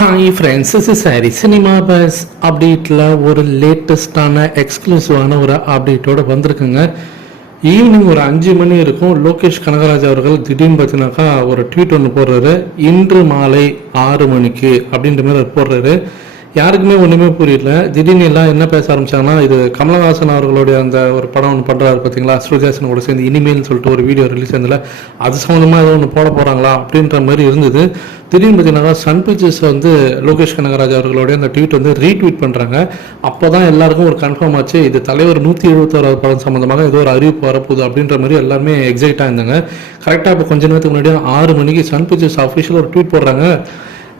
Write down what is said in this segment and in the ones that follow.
Hi friends is sorry cinema buzz அப்டேட்டில் ஒரு லேட்டஸ்டான எக்ஸ்க்ளூசிவான ஒரு அப்டேட்டோடு வந்திருக்குங்க. ஈவினிங் ஒரு அஞ்சு மணி இருக்கும். லோகேஷ் கனகராஜ் அவர்கள் திடீர்னு பார்த்தீங்கன்னாக்கா ஒரு ட்வீட் ஒன்று போடுறாரு. இன்று மாலை ஆறு மணிக்கு அப்படின்ற மாதிரி அவர் போடுறாரு. யாருக்குமே ஒன்றுமே புரியல. திடீர்னு எல்லாம் என்ன பேச ஆரம்பிச்சாங்கன்னா இது கமலஹாசன் அவர்களுடைய அந்த ஒரு படம் ஒன்று பண்ணுறாரு பார்த்தீங்களா ஸ்ருதிஹாசன் கூட சேர்ந்து இனிமேல்னு சொல்லிட்டு ஒரு வீடியோ ரிலீஸ் ஆனதில் அது சம்மந்தமாக ஏதோ ஒன்று போட போகிறாங்களா அப்படின்ற மாதிரி இருந்தது. திடீர்னு பார்த்தீங்கன்னா சன் பிக்சர்ஸ் வந்து லோகேஷ் கனகராஜ் அவர்களுடைய அந்த ட்வீட் வந்து ரீட்வீட் பண்ணுறாங்க அப்போ தான் எல்லாருக்கும் ஒரு கன்ஃபார்ம் ஆச்சு இது தலைவர் நூற்றி எழுபத்தோராவது படம் சம்மந்தமாக ஏதோ ஒரு அறிவிப்பு வரப்போகுது அப்படின்ற மாதிரி எல்லாருமே எக்ஸைட்டாக இருந்தாங்க. கரெக்டாக இப்போ கொஞ்ச நேரத்துக்கு முன்னாடி ஆறு மணிக்கு சன் பிக்சர்ஸ் அஃபிஷியல் ஒரு ட்வீட் போடுறாங்க.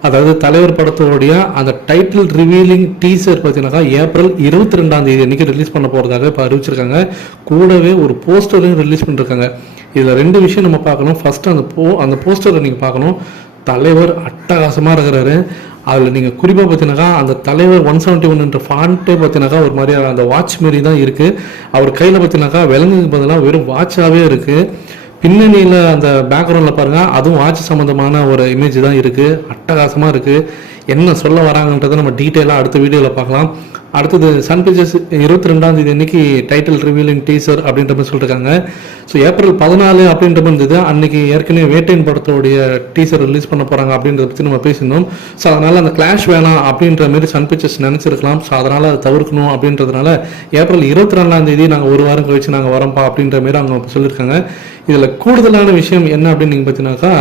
அதாவது தலைவர் படத்தோடைய அந்த டைட்டில் ரிவீலிங் டீசர் பார்த்தீங்கன்னாக்கா ஏப்ரல் இருபத்தி ரெண்டாம் தேதி அன்னைக்கு ரிலீஸ் பண்ண போகிறதாக இப்போ அறிவிச்சிருக்காங்க. கூடவே ஒரு போஸ்டரையும் ரிலீஸ் பண்ணிருக்காங்க. இதில் ரெண்டு விஷயம் நம்ம பார்க்கணும். ஃபர்ஸ்ட் அந்த போ அந்த போஸ்டரை நீங்கள் பார்க்கணும். தலைவர் அட்டகாசமாக இருக்கிறாரு. அதில் நீங்கள் குறிப்பாக பார்த்தீங்கன்னாக்கா அந்த தலைவர் ஒன் செவன்ட்டி ஒன்ன்ற ஃபாண்ட்டே பார்த்தீங்கன்னாக்கா ஒரு மாதிரி அந்த வாட்ச் மாரி தான் இருக்குது அவர் கையில் பார்த்தீங்கன்னாக்கா விலங்குக்கு பதிலாக வெறும் வாட்சாகவே இருக்குது பின்னணியில் அந்த பேக்ரவுண்டில் பாருங்கள் அதுவும் வாட்ச் சம்மந்தமான ஒரு இமேஜ் தான் இருக்குது அட்டகாசமாக இருக்குது என்ன சொல்ல வராங்கன்றதை நம்ம டீட்டெயிலாக அடுத்த வீடியோவில் பார்க்கலாம். அடுத்தது சன் பிக்சர்ஸ் இருபத்தி ரெண்டாம் தேதி இன்னைக்கு டைட்டில் ரிவீலிங் டீசர் அப்படின்ற மாதிரி சொல்லியிருக்காங்க ஸோ ஏப்ரல் பதினாலு அப்படின்ற மாதிரி இருந்தது. அன்னைக்கு ஏற்கனவே வேட்டையின் படத்தோடைய டீசர் ரிலீஸ் பண்ண போகிறாங்க அப்படின்றத பற்றி நம்ம பேசியிருந்தோம். ஸோ அதனால் அந்த கிளாஷ் வேணாம் அப்படின்ற மாதிரி சன் பிக்சர்ஸ் நினச்சிருக்கலாம். ஸோ அதனால் அதை தவிர்க்கணும் அப்படின்றதுனால ஏப்ரல் இருபத்தி ரெண்டாம் தேதி நாங்கள் ஒரு வாரம் கழிச்சு நாங்கள் வரோம்ப்பா அப்படின்ற மாதிரி அவங்க சொல்லியிருக்காங்க இதில் கூடுதலான விஷயம் என்ன அப்படின்னு நீங்கள் பார்த்தீங்கன்னாக்கா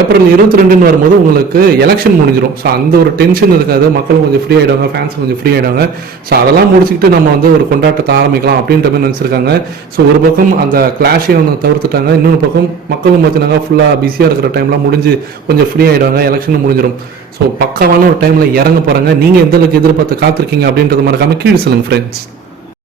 ஏப்ரல் இருபத்தி ரெண்டுன்னு வரும்போது உங்களுக்கு எலெக்ஷன் முடிஞ்சிடும் ஸோ அந்த ஒரு டென்ஷன் இருக்காது. மக்களும் கொஞ்சம் ஃப்ரீ ஆகிடுவாங்க ஃபேன்ஸ் கொஞ்சம் ஃப்ரீ ஆகிடுவாங்க ஸோ அதெல்லாம் முடிச்சுக்கிட்டு நம்ம வந்து ஒரு கொண்டாட்டத்தை ஆரம்பிக்கலாம் அப்படின்ற மாதிரி நினச்சிருக்காங்க. ஸோ ஒரு பக்கம் அந்த கிளாஷை வந்து தவிர்த்துட்டாங்க. இன்னொரு பக்கம் மக்களும் பார்த்தீங்கன்னா ஃபுல்லாக பிஸியாக இருக்கிற டைம்லாம் முடிஞ்சு கொஞ்சம் ஃப்ரீ ஆகிடுவாங்க எலெக்ஷன் முடிஞ்சிடும். ஸோ பக்காவான ஒரு டைமில் இறங்க போகிறாங்க நீங்கள் எந்த அளவுக்கு எதிர்பார்த்து காத்திருக்கீங்க அப்படின்றது மறக்காம கீழே சொல்லுங்கள் ஃப்ரெண்ட்ஸ்